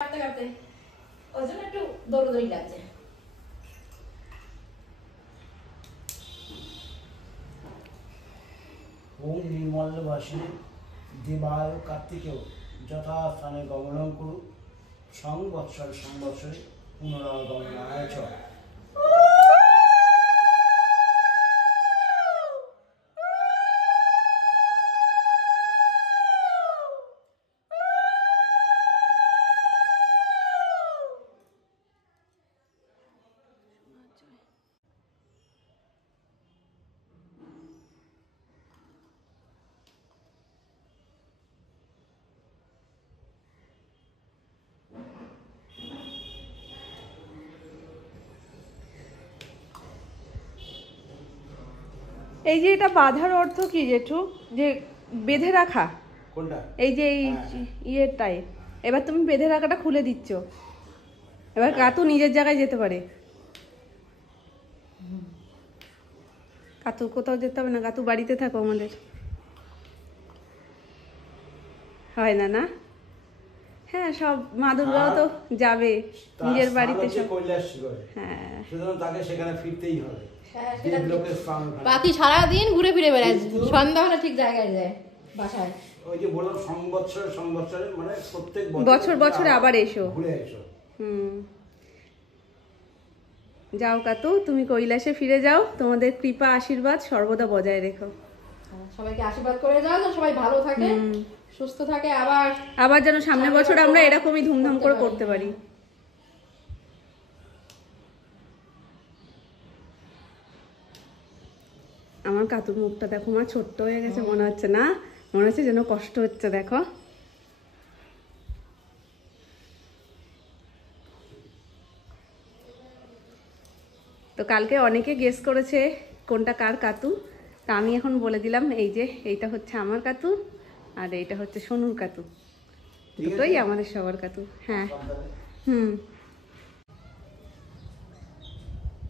কাটতে কাটতে ওই জন্য একটু দৌড়দৌড়ি লাগছে। ওম নির্মলবাসী দেবায় কার্তিকেও যথাস্থানে গমনং কুরু সংবৎসর সংবৎসরে পুনরাগমনায় চ। এই যে এটা বাঁধার অর্থ কি জেঠু, যে বেঁধে রাখা? কোনটা? এই যে এই ইয়েটাই এবার তুমি বেঁধে রাখাটা খুলে দিচ্ছ, এবার কাতু নিজের জায়গায় যেতে পারে। কাতু কোথাও যেতে হবে না, কাতু বাড়িতে থাকো আমাদের। হয় না না? হ্যাঁ, সব মা দুর্গাও তো যাবে নিজের বাড়িতে সব। হ্যাঁ, তাকে সেখানে ফিরতেই হবে। বাকি সারাদিন ঘুরে ফিরে বেড়ায়, সন্ধ্যা হলে ঠিক জায়গায় যায় বাসায়। ওই যে বললাম সংবৎসরে মানে প্রত্যেক বছর বছরে আবার এসো, ঘুরে এসো। যাও কাতু, তুমি কৈলাসে ফিরে যাও, তোমাদের কৃপা আশীর্বাদ সর্বদা বজায় রেখো। সবাইকে আশীর্বাদ করে যাও যেন সবাই ভালো থাকে, সুস্থ থাকে, আবার যেন সামনের বছর আমরা এরকমই ধুমধাম করে করতে পারি। আমার কাতুর মুখটা দেখো, আমার ছোট্ট হয়ে গেছে মনে হচ্ছে না? মনে হচ্ছে যেন কষ্ট হচ্ছে, দেখো। তো কালকে অনেকে গেস করেছে কোনটা কার কাতু, তা আমি এখন বলে দিলাম, এই যে এইটা হচ্ছে আমার কাতু আর এইটা হচ্ছে সোনুর কাতু, দুটোই আমাদের সবার কাতু। হ্যাঁ,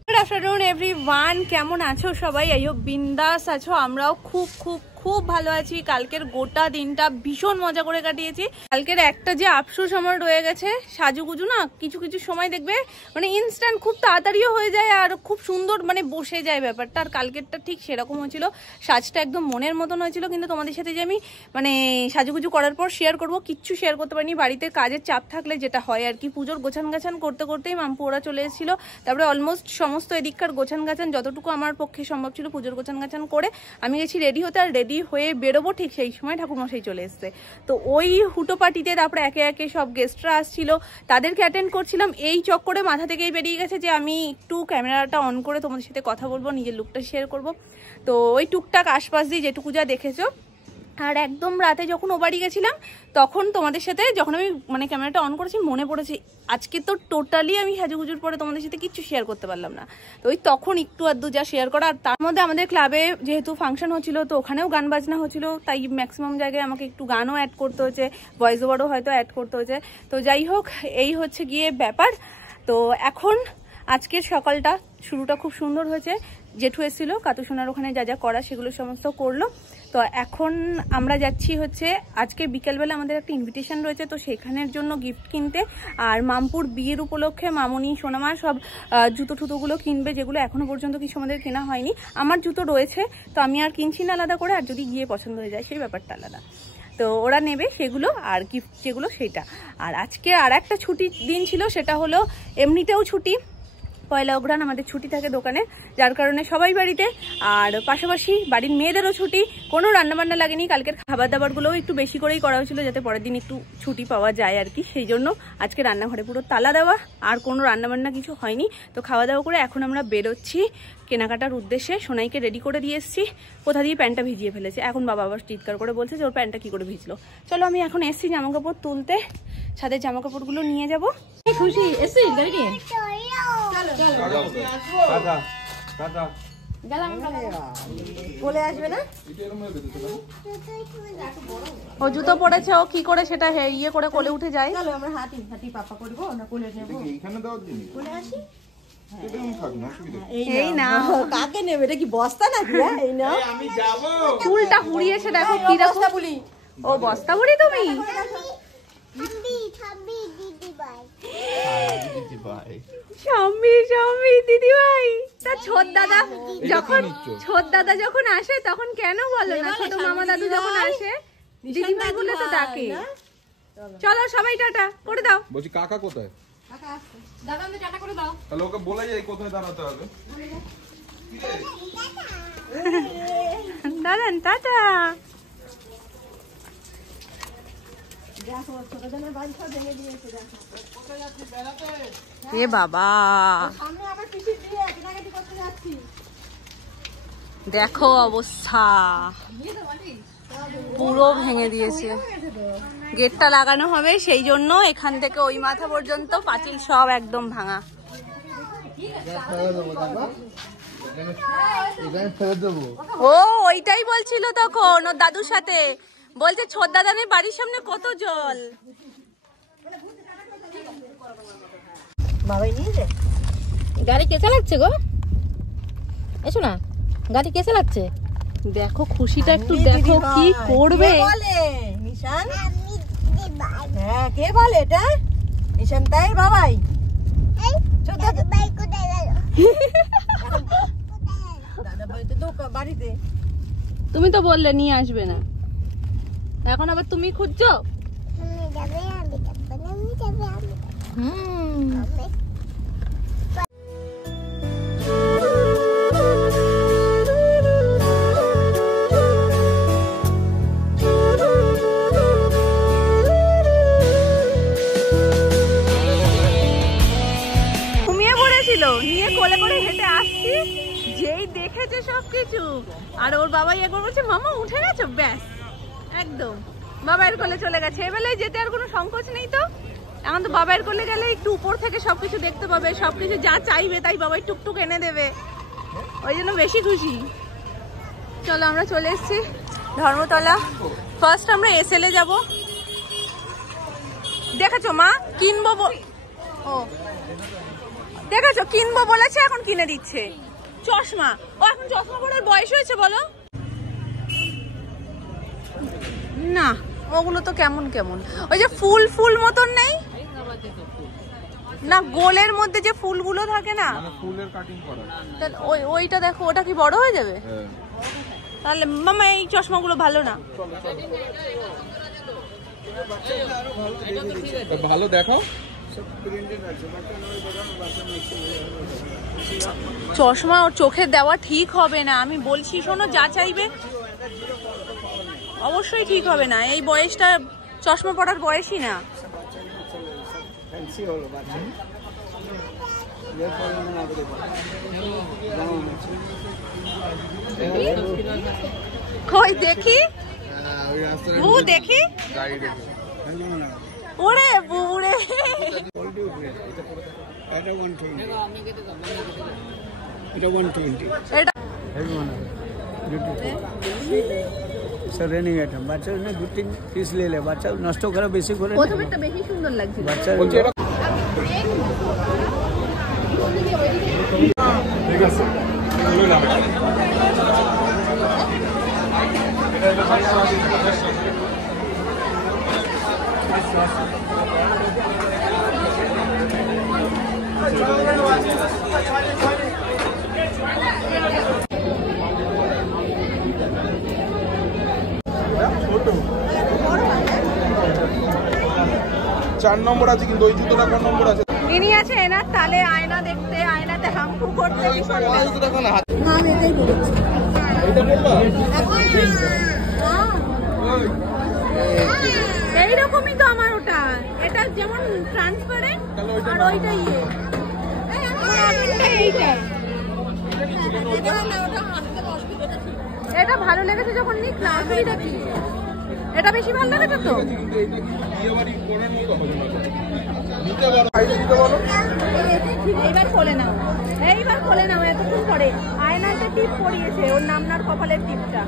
গুড আফটারনুন এভরিওয়ান, কেমন আছো সবাই? আই হোপ বিন্দাস আছো। আমরাও খুব খুব খুব ভালো আছি। কালকের গোটা দিনটা ভীষণ মজা করে কাটিয়েছি। কালকের একটা যে আফসোস আমার রয়ে গেছে, সাজুগুজু না কিছু কিছু সময় দেখবে মানে ইনস্ট্যান্ট খুব তাড়াতাড়িও হয়ে যায় আর খুব সুন্দর মানে বসে যায় ব্যাপারটা। আর কালকেরটা ঠিক সেরকম হয়েছিল, সাজটা একদম মনের মতন হয়েছিল। কিন্তু তোমাদের সাথে যে আমি মানে সাজুগুজু করার পর শেয়ার করব, কিচ্ছু শেয়ার করতে পারিনি। বাড়িতে কাজের চাপ থাকলে যেটা হয় আর কি, পুজোর গোছান গাছান করতে করতেই মাম্পু ওরা চলে এসেছিল। তারপরে অলমোস্ট সমস্ত এদিককার গোছান গাছান যতটুকু আমার পক্ষে সম্ভব ছিল পুজোর গোছান গাছান করে আমি গেছি রেডি হতে, আর রেডি হয়ে বেরোবো ঠিক সেই সময় ঠাকুরমশাই চলে এসছে। তো ওই হুটো পার্টিতে তারপরে একে একে সব গেস্টরা আসছিল, তাদেরকে অ্যাটেন্ড করছিলাম। এই চক্করে মাথা থেকেই বেরিয়ে গেছে যে আমি একটু ক্যামেরাটা অন করে তোমাদের সাথে কথা বলবো, নিজের লুকটা শেয়ার করব। তো ওই টুকটাক আশপাশ দিয়ে যেটুকু যা দেখেছো। আর একদম রাতে যখন ও বাড়ি গেছিলাম তখন তোমাদের সাথে যখন আমি মানে ক্যামেরাটা অন করেছি মনে পড়েছে আজকে তো টোটালি আমি সাজুগুজুর পরে তোমাদের সাথে কিচ্ছু শেয়ার করতে পারলাম না। তো ওই তখন একটু আধটু যা শেয়ার করা। আর তার মধ্যে আমাদের ক্লাবে যেহেতু ফাংশন হচ্ছিল, তো ওখানেও গান বাজনা হচ্ছিল, তাই ম্যাক্সিমাম জায়গায় আমাকে একটু গানও অ্যাড করতে হয়েছে, ভয়েস ওভারও হয়তো অ্যাড করতে হয়েছে। তো যাই হোক, এই হচ্ছে গিয়ে ব্যাপার। তো এখন আজকের সকালটা শুরুটা খুব সুন্দর হয়েছে। জেঠু এসেছিল, কাতু সোনার ওখানে যা যা করা সেগুলো সমস্ত করলো। তো এখন আমরা যাচ্ছি হচ্ছে আজকে বিকেলবেলা আমাদের একটা ইনভিটেশন রয়েছে, তো সেখানের জন্য গিফট কিনতে। আর মামপুর বিয়ের উপলক্ষে মামনি সোনামা সব জুতো টুতোগুলো কিনবে, যেগুলো এখনো পর্যন্ত কিছু আমাদের কেনা হয়নি। আমার জুতো রয়েছে, তো আমি আর কিনছি না আলাদা করে, আর যদি গিয়ে পছন্দ হয়ে যায় সেই ব্যাপারটা আলাদা। তো ওরা নেবে সেগুলো, আর গিফট যেগুলো সেটা। আর আজকে আর একটা ছুটির দিন ছিল, সেটা হলো এমনিতেও ছুটি, পয়লা অঘ্রাণ আমাদের ছুটি থাকে দোকানে, যার কারণে সবাই বাড়িতে। আর পাশাপাশি বাড়ির মেয়েদেরও ছুটি, কোনো রান্নাবান্না লাগেনি। কালকের খাবার দাবারগুলোও একটু বেশি করেই করা হয়েছিল যাতে পরের দিন একটু ছুটি পাওয়া যায় আর কি। সেই জন্য আজকে রান্নাঘরে পুরো তালা দেওয়া, আর কোনো রান্নাবান্না কিছু হয়নি। তো খাওয়া দাওয়া করে এখন আমরা বেরোচ্ছি কেনাকাটার উদ্দেশ্যে। সোনাইকে রেডি করে দিয়ে এসেছি, কোথা দিয়ে প্যান্টটা ভিজিয়ে ফেলেছে। এখন বাবা আবার চিৎকার করে বলছে যে ওর প্যান্টটা কি করে ভিজলো। চলো আমি এখন এসেছি জামা কাপড় তুলতে, ছাদের জামা কাপড়গুলো নিয়ে যাবো। খুশি এসছি গাড়ি নিয়ে বলে আসবে না। ও জুতো পড়েছে, ও কি করে সেটা ইয়ে করে কোলে উঠে যায়। চলো আমরা হাঁটি হাঁটি পাপা করবো, আমরা কোলে নেবো। এইখানে দাও দিন, কোলে আসি। এই না কাকে নেবে, এটা কি বস্তা নাকি? এই না আমি যাব। চুলটা হুড়িয়েছে দেখো কিরকম। বলি ও বস্তা ভরি তুমি। স্বামী দিদি ভাই তা ছোট দাদা যখন আসে তখন কেন বলো না ছোট মামা দাদু যখন আসে দিদি ভাই বলে তো ডাকে। চলো সবাই টাটা করে দাও। বলছি কাকা কোথায়? কাকা আসছে, দাদা আমাদের টাটা করে দাও। তাহলে ওকে বলে যাই কোথায় দাঁড়াতে হবে। দাদা টাটা। এ বাবা দেখো অবস্থা পুরো ভেঙে দিয়েছে। গেটটা লাগানো হবে সেই জন্য এখান থেকে ওই মাথা পর্যন্ত পাঁচিল সব একদম ভাঙা। ও ওইটাই বলছিল তখন ওর দাদুর সাথে, বলছে ছোট দাদানের বাড়ির সামনে কত জল। গাড়ি কে চালাচ্ছে গো? এসো না, গাড়ি কে চালাচ্ছে? দেখো খুশিটা একটু দেখো কি করবে। নিশান হ্যাঁ কে বলে এটা? নিশান তাই বাবাই। দাদা ভাই তো বাড়িতে। তুমি তো বললে নিয়ে আসবে না, এখন আবার তুমি খুঁজছো। নিয়ে কোলে করে হেঁটে আসছি, যেই দেখেছে সবকিছু আর ওর বাবাই একবার বলছে মামা উঠে গেছো, ব্যাস একদম বাবার কোলে চলে গেছে। এবেলায় যেতে আর কোনো সংকোচ নেই তো, এখন তো বাবার কোলে গেলে একটু উপর থেকে সবকিছু দেখতে পাবে, সবকিছু যা চাইবে তাই বাবাই টুকটুক এনে দেবে, ওই জন্য বেশি খুশি। চলো আমরা চলে এসেছি ধর্মতলা। ফার্স্ট আমরা এসএলএ যাব। দেখেছো মা কিনবো, ও দেখেছো কিনবো বলেছে এখন কিনে দিচ্ছে চশমা। ও এখন চশমা পরার বয়স হয়েছে বলো না? ওগুলো তো কেমন কেমন, ওই যে ফুল ফুল মতন নেই না, গোলের মধ্যে যে ফুলগুলো থাকে না, ফুলের কাটিং করা। ওইটা দেখো, ওটা কি বড় হয়ে যাবে? তাহলে মামা এই চশমাগুলো ভালো না। ভালো দেখাও। চশমা ওর চোখে দেওয়া ঠিক হবে না, আমি বলছি শোনো, যা চাইবে অবশ্যই ঠিক হবে না, এই বয়সটা চশমা পড়ার বয়সই না। কই দেখি, দেখি ওরে বুড়ে। এটা 120, এটা 120, এটা सर रेनिंग आइटम बच्चा ने गुड पीस ले ले, बच्चा नष्ट करा बेसी করে প্রথমেরটা বেশি সুন্দর লাগছে। বাচ্চা ঠিক আছে চার নম্বর আছে, কিন্তু ওই জুতোটা কোন নম্বর আছে? ইনি আছে এনার তালে আয়না দেখতে, আয়নাতে হাম্পু করতে ভীষণ ব্যস্ত। এইরকমই তো আমার ওটা, এটা যেমন ট্রান্সপারেন্ট আর ওইটা ইয়ে, এইটা এটা ভালো লেগেছে যখন নিক না, অসুবিধা কি? এটা বেশি ভালো লেগেছে তো। এইবার খোলে নাও, এইবার খোলে নাও, এতক্ষণ পরে আয়নাতে টিপ পরিয়েছে, ওর নামনার কপালের টিপটা।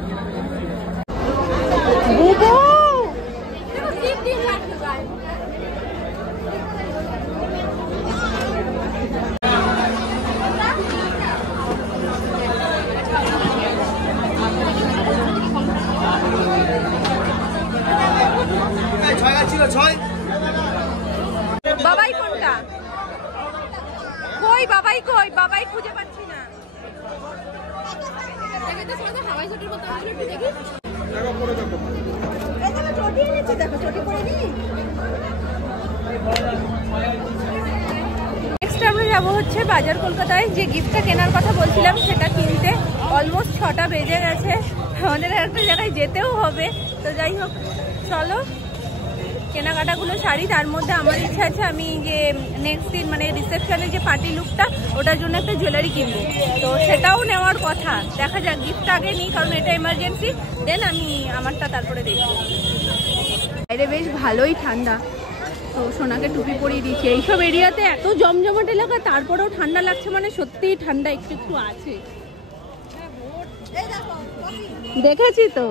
বাবাই কোনটা? কই বাবাই কই? বাবাই খুঁজে পাচ্ছি না। হাওয়াই চটির মতো একটু দেখি। দেখো পরে দেখো। এই দেখো চটি এনেছে, দেখো চটি পরে নি। নেক্সট আমরা যাবো হচ্ছে বাজার কলকাতায়। যে গিফটটা কেনার কথা বলছিলাম সেটা কিনতে অলমোস্ট 6টা বেজে গেছে। আমাদের একটা জায়গায় যেতেও হবে। তো যাই হোক, চলো কেনাকাটাগুলো সারি। তার মধ্যে আমার ইচ্ছা আছে আমি যে নেক্সট দিন মানে রিসেপশনের যে পার্টি লুকটা ওটার জন্য একটা জুয়েলারি কিনবো, তো সেটাও নেওয়ার কথা। দেখা যাক, গিফটটা আগে নিই কারণ এটা এমার্জেন্সি, দেন আমি আমারটা তারপরে দেখবো। বাইরে বেশ ভালোই ঠান্ডা, তো সোনাকে টুপি পরিয়ে দিয়েছি। এইসব এরিয়াতে এত জমজমাট এলাকা, তারপরেও ঠান্ডা লাগছে, মানে সত্যিই ঠান্ডা একটু একটু আছে। দেখেছি তো।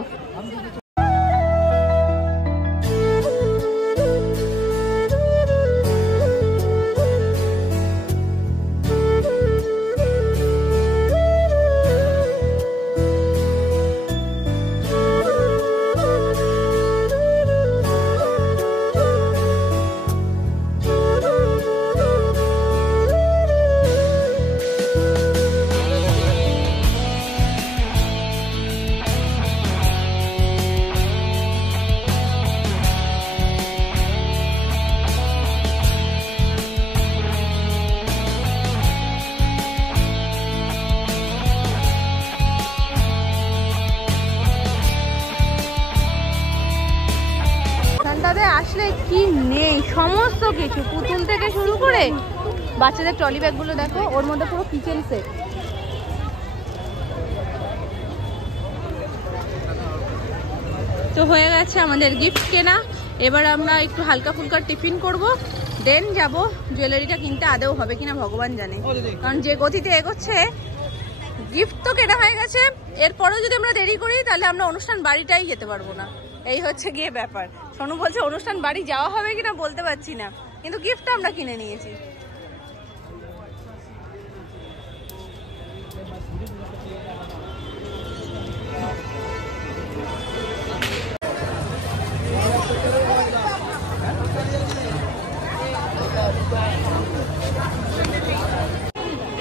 আসলে কি নেই, সমস্ত কিছু, পুতুল থেকে শুরু করে বাচ্চাদের ট্রলি ব্যাগগুলো দেখো, ওর মধ্যে পুরো কিচেন সেট। তো হয়ে গেছে আমাদের গিফট কেনা। এবার আমরা একটু হালকা ফুলকা টিফিন করব, দেন যাব জুয়েলারিটা কিনতে। আদৌ হবে কিনা ভগবান জানে, কারণ যে গতিতে এগোচ্ছে। গিফট তো কেনা হয়ে গেছে, এরপরেও যদি আমরা দেরি করি তাহলে আমরা অনুষ্ঠান বাড়িটাই যেতে পারবো না। এই হচ্ছে গিয়ে ব্যাপার। সোনু বলছে অনুষ্ঠান বাড়ি যাওয়া হবে কিনা বলতে পারছি না, কিন্তু গিফটটা আমরা কিনে নিয়েছি।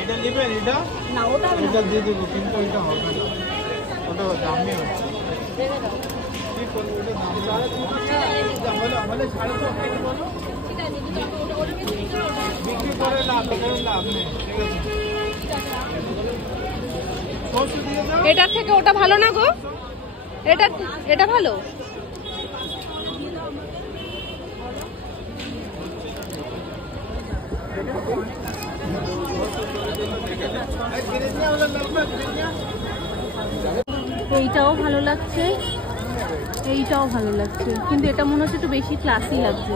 এটা নেবেন? এটা না, ওটা এটা দিয়ে দেবো, কিন্তু এটা হবে না, ওটা দামি হচ্ছে। কি করবো, ওটা দামি হলে 650 বলো, বিক্রি করে লাভ, লাভ নেই। ঠিক আছে, এটার থেকে ওটা ভালো না গো? এটা ভালো। এইটাও ভালো লাগছে, এইটাও ভালো লাগছে, কিন্তু এটা মনে হচ্ছে একটু বেশি ক্লাসি লাগছে।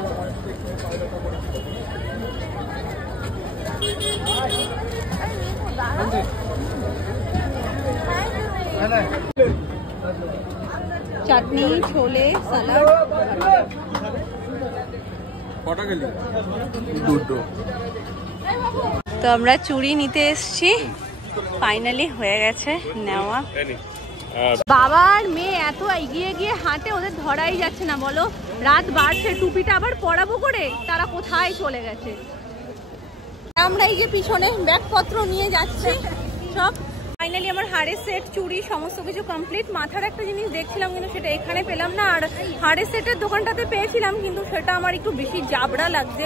চাটনি, ছোলে, সালাড। কটা গেলি? দুটো। তো আমরা চুড়ি নিতে এসছি, ফাইনালি হয়ে গেছে নেওয়া। বাবার মেয়ে এত এগিয়ে গিয়ে হাঁটে, ওদের ধরাই যাচ্ছে না। বলো, রাত বাড়ছে, টুপিটা আবার পরাবো করে তারা কোথায় চলে গেছে। আমরা এই যে পিছনে ব্যাগপত্র নিয়ে যাচ্ছি সব। ফাইনালি আমার হাড়ের সেট, চুড়ি সমস্ত কিছু কমপ্লিট। মাথার একটা জিনিস দেখছিলাম কিন্তু সেটা এখানে পেলাম না, আর হাড়ের সেটের দোকানটাতে পেয়েছিলাম কিন্তু সেটা আমার একটু বেশি জাবড়া লাগছে।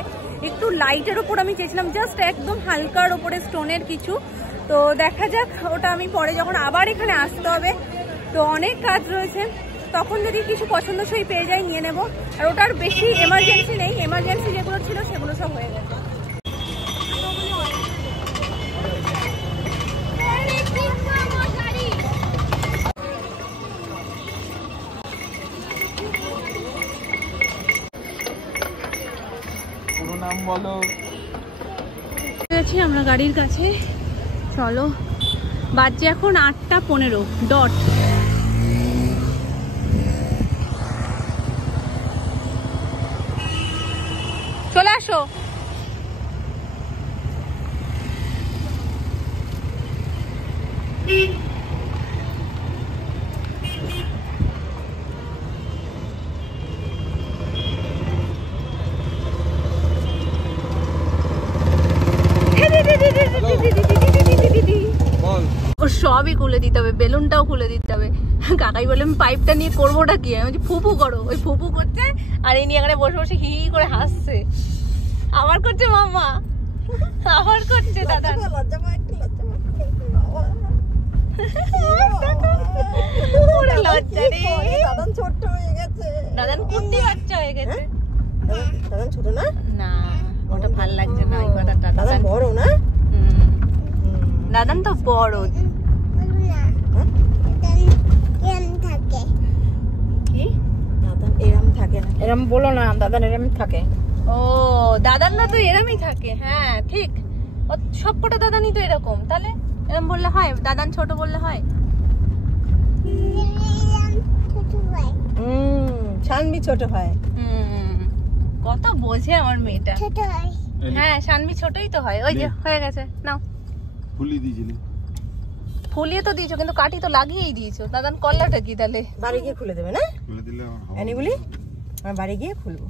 একটু লাইটের ওপর আমি চেয়েছিলাম, জাস্ট একদম হালকার ওপরে স্টোনের কিছু। তো দেখা যাক, ওটা আমি পরে যখন আবার এখানে আসতে হবে, তো অনেক কাজ রয়েছে, তখন যদি কিছু পছন্দসই পেয়ে যাই নিয়ে নেব। আর ওটার বেশি এমার্জেন্সি নেই, এমার্জেন্সি যেগুলো ছিল সেগুলো সব হয়ে গেছে। পুরো নাম বলো। আমরা গাড়ির কাছে, চলো। বাজছে এখন 8:15 ডট। চলে আসো। ও সবই খুলে দিতে হবে, বেলুনটাও খুলে দিতে হবে। কাকাই বলে আমি পাইপটা নিয়ে করবোটা কি, আমি বলছি ফুপু করো। ওই ফুপু করছে আর এই নিয়ে এখানে বসে বসে হি হি করে হাসছে। আবার করছে মামা, আবার করছে দাদা। লজ্জা পায় একটু, লজ্জা পায়। ওরে লজ্জা রে, দাদান ছোট্ট হয়ে গেছে। দাদান কুন্তি বাচ্চা হয়ে গেছে। দাদান ছোট না? না ওটা ভাল লাগছে না এই কথাটা। দাদান বড় না? দাদান তো বড়। কি দাদান এরম থাকে না। এরম বলো না, দাদার এরম থাকে। ও দাদার না তো এরমই থাকে। হ্যাঁ ঠিক, সবকটা দাদানই তো এরকম। তাহলে এরম বললে হয়? দাদান ছোট বললে হয়? ছানবি ছোট হয়। কত বোঝে আমার মেয়েটা। হ্যাঁ শানবি ছোটই তো হয়। ওই যে হয়ে গেছে, নাও। ফুলি দিয়েছিলে? ফুলিয়ে তো দিয়েছো কিন্তু কাটি তো লাগিয়েই দিয়েছো। দাদান কল্লাটা কি তাহলে? বাড়ি গিয়ে খুলে দেবে না? খুলে দিলে এনি বলি, আমি বাড়ি গিয়ে খুলবো।